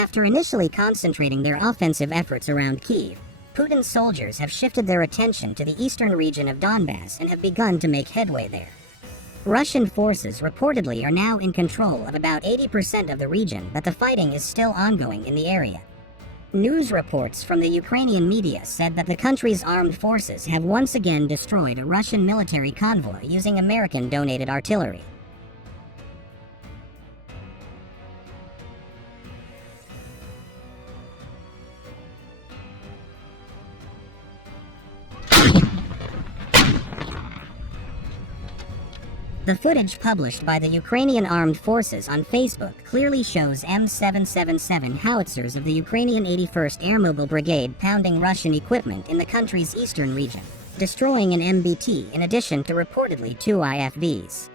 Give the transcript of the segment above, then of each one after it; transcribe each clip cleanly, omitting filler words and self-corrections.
After initially concentrating their offensive efforts around Kyiv, Putin's soldiers have shifted their attention to the eastern region of Donbass and have begun to make headway there. Russian forces reportedly are now in control of about 80% of the region, but the fighting is still ongoing in the area. News reports from the Ukrainian media said that the country's armed forces have once again destroyed a Russian military convoy using American-donated artillery. The footage published by the Ukrainian Armed Forces on Facebook clearly shows M777 howitzers of the Ukrainian 81st Air Mobile Brigade pounding Russian equipment in the country's eastern region, destroying an MBT in addition to reportedly 2 IFVs.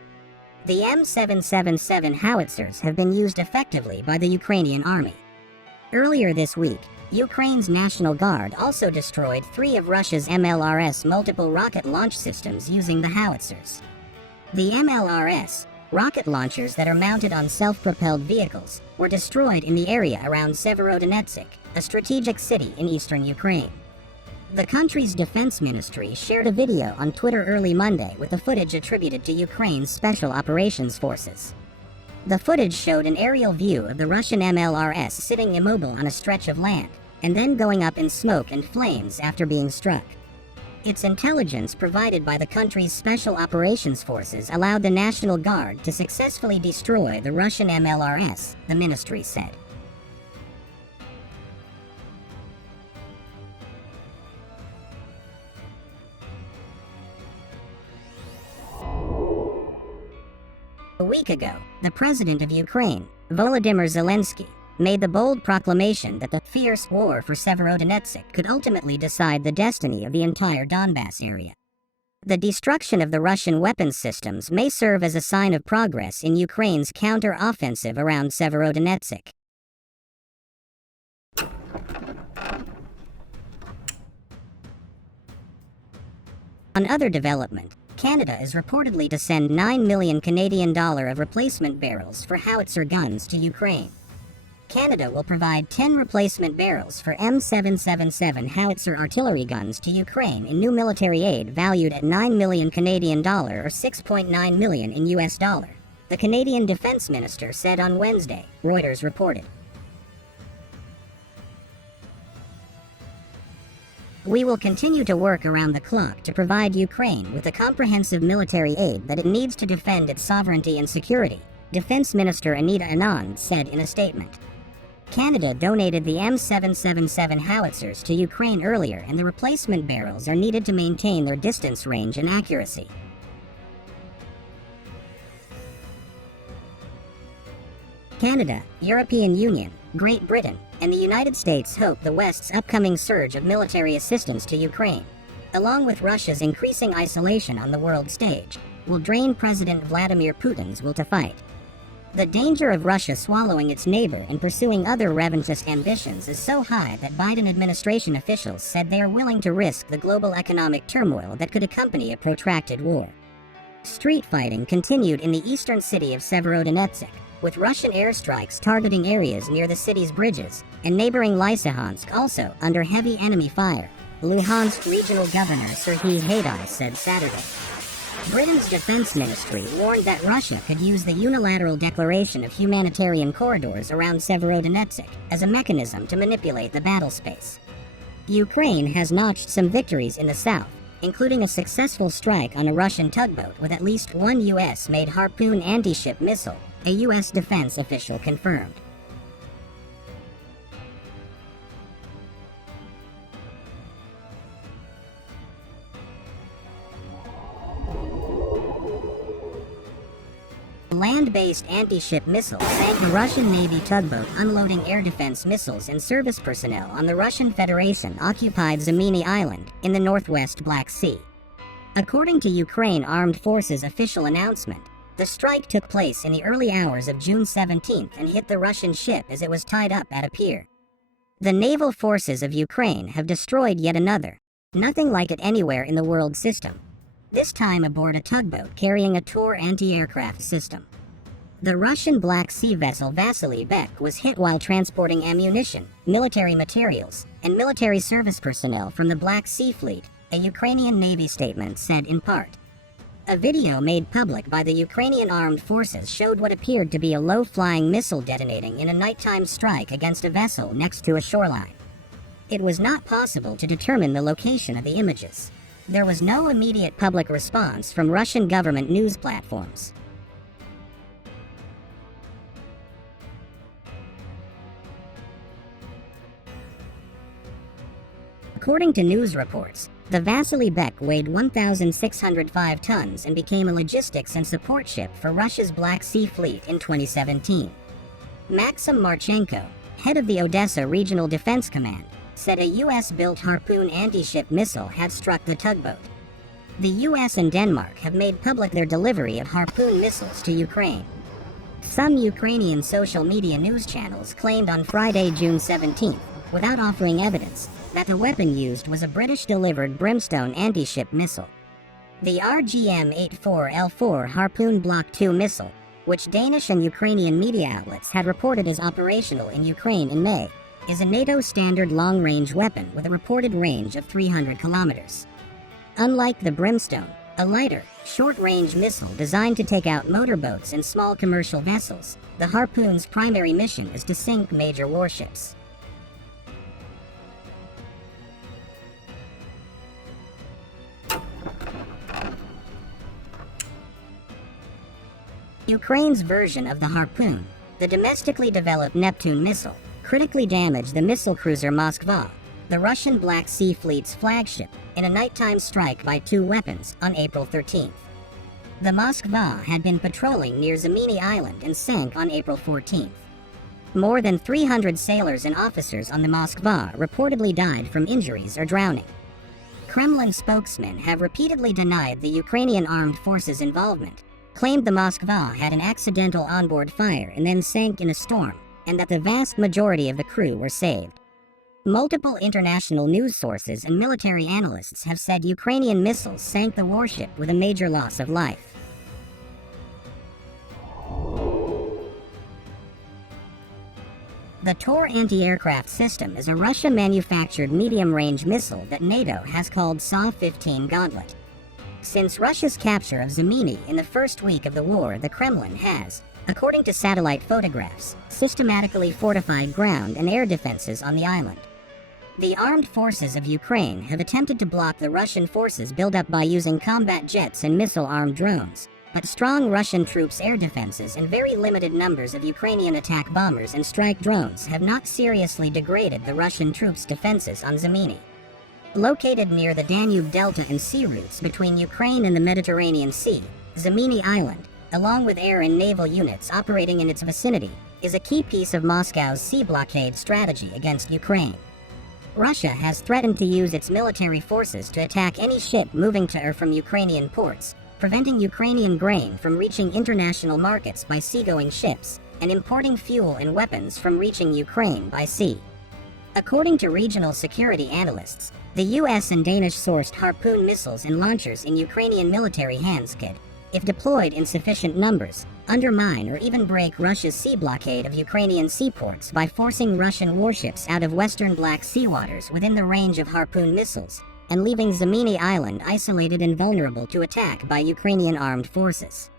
The M777 howitzers have been used effectively by the Ukrainian army. Earlier this week, Ukraine's National Guard also destroyed 3 of Russia's MLRS multiple rocket launch systems using the howitzers. The MLRS, rocket launchers that are mounted on self-propelled vehicles, were destroyed in the area around Severodonetsk, a strategic city in eastern Ukraine. The country's defense ministry shared a video on Twitter early Monday with the footage attributed to Ukraine's Special Operations Forces. The footage showed an aerial view of the Russian MLRS sitting immobile on a stretch of land, and then going up in smoke and flames after being struck. Its intelligence provided by the country's Special Operations Forces allowed the National Guard to successfully destroy the Russian MLRS, the ministry said. A week ago, the president of Ukraine, Volodymyr Zelensky, made the bold proclamation that the fierce war for Severodonetsk could ultimately decide the destiny of the entire Donbass area. The destruction of the Russian weapons systems may serve as a sign of progress in Ukraine's counter-offensive around Severodonetsk. On other development, Canada is reportedly to send $9 million Canadian dollars of replacement barrels for howitzer guns to Ukraine. Canada will provide 10 replacement barrels for M777 howitzer artillery guns to Ukraine in new military aid valued at $9 million Canadian dollar or $6.9 million in US dollar, the Canadian Defense Minister said on Wednesday, Reuters reported. We will continue to work around the clock to provide Ukraine with the comprehensive military aid that it needs to defend its sovereignty and security, Defense Minister Anita Anand said in a statement. Canada donated the M777 howitzers to Ukraine earlier, and the replacement barrels are needed to maintain their distance range and accuracy. Canada, European Union, Great Britain, and the United States hope the West's upcoming surge of military assistance to Ukraine, along with Russia's increasing isolation on the world stage, will drain President Vladimir Putin's will to fight. The danger of Russia swallowing its neighbor and pursuing other revanchist ambitions is so high that Biden administration officials said they are willing to risk the global economic turmoil that could accompany a protracted war. Street fighting continued in the eastern city of Severodonetsk, with Russian airstrikes targeting areas near the city's bridges, and neighboring Lysychansk also under heavy enemy fire, Luhansk Regional Governor Serhiy Haidai said Saturday. Britain's defense ministry warned that Russia could use the unilateral declaration of humanitarian corridors around Severodonetsk as a mechanism to manipulate the battle space. Ukraine has notched some victories in the south, including a successful strike on a Russian tugboat with at least one U.S.-made Harpoon anti-ship missile, a U.S. defense official confirmed. A land-based anti-ship missile sank a Russian Navy tugboat unloading air defense missiles and service personnel on the Russian Federation-occupied Zamini Island in the northwest Black Sea. According to Ukraine Armed Forces official announcement, the strike took place in the early hours of June 17th and hit the Russian ship as it was tied up at a pier. The naval forces of Ukraine have destroyed yet another, nothing like it anywhere in the world system, this time aboard a tugboat carrying a Tor anti-aircraft system. The Russian Black Sea vessel Vasily Bek was hit while transporting ammunition, military materials, and military service personnel from the Black Sea Fleet, a Ukrainian Navy statement said in part. A video made public by the Ukrainian Armed Forces showed what appeared to be a low-flying missile detonating in a nighttime strike against a vessel next to a shoreline. It was not possible to determine the location of the images. There was no immediate public response from Russian government news platforms. According to news reports, the Vasily Bek weighed 1,605 tons and became a logistics and support ship for Russia's Black Sea Fleet in 2017. Maxim Marchenko, head of the Odessa Regional Defense Command, said a U.S.-built Harpoon anti-ship missile had struck the tugboat. The U.S. and Denmark have made public their delivery of Harpoon missiles to Ukraine. Some Ukrainian social media news channels claimed on Friday, June 17, without offering evidence, that the weapon used was a British-delivered Brimstone anti-ship missile. The RGM-84L4 Harpoon Block II missile, which Danish and Ukrainian media outlets had reported as operational in Ukraine in May, is a NATO standard long-range weapon with a reported range of 300 kilometers. Unlike the Brimstone, a lighter, short-range missile designed to take out motorboats and small commercial vessels, the Harpoon's primary mission is to sink major warships. Ukraine's version of the Harpoon, the domestically developed Neptune missile, critically damaged the missile cruiser Moskva, the Russian Black Sea Fleet's flagship, in a nighttime strike by two weapons on April 13. The Moskva had been patrolling near Zamini Island and sank on April 14. More than 300 sailors and officers on the Moskva reportedly died from injuries or drowning. Kremlin spokesmen have repeatedly denied the Ukrainian armed forces' involvement, claimed the Moskva had an accidental onboard fire and then sank in a storm, and that the vast majority of the crew were saved. Multiple international news sources and military analysts have said Ukrainian missiles sank the warship with a major loss of life. The Tor anti-aircraft system is a Russia-manufactured medium-range missile that NATO has called SA-15 Gauntlet. Since Russia's capture of Zamini in the first week of the war, the Kremlin has, according to satellite photographs, systematically fortified ground and air defenses on the island. The armed forces of Ukraine have attempted to block the Russian forces buildup by using combat jets and missile-armed drones, but strong Russian troops' air defenses and very limited numbers of Ukrainian attack bombers and strike drones have not seriously degraded the Russian troops' defenses on Zamini. Located near the Danube Delta and sea routes between Ukraine and the Mediterranean Sea, Zamini Island, along with air and naval units operating in its vicinity, is a key piece of Moscow's sea blockade strategy against Ukraine. Russia has threatened to use its military forces to attack any ship moving to or from Ukrainian ports, preventing Ukrainian grain from reaching international markets by seagoing ships, and importing fuel and weapons from reaching Ukraine by sea. According to regional security analysts, the U.S. and Danish-sourced Harpoon missiles and launchers in Ukrainian military hands could, if deployed in sufficient numbers, undermine or even break Russia's sea blockade of Ukrainian seaports by forcing Russian warships out of western Black Sea waters within the range of Harpoon missiles, and leaving Zamini Island isolated and vulnerable to attack by Ukrainian armed forces.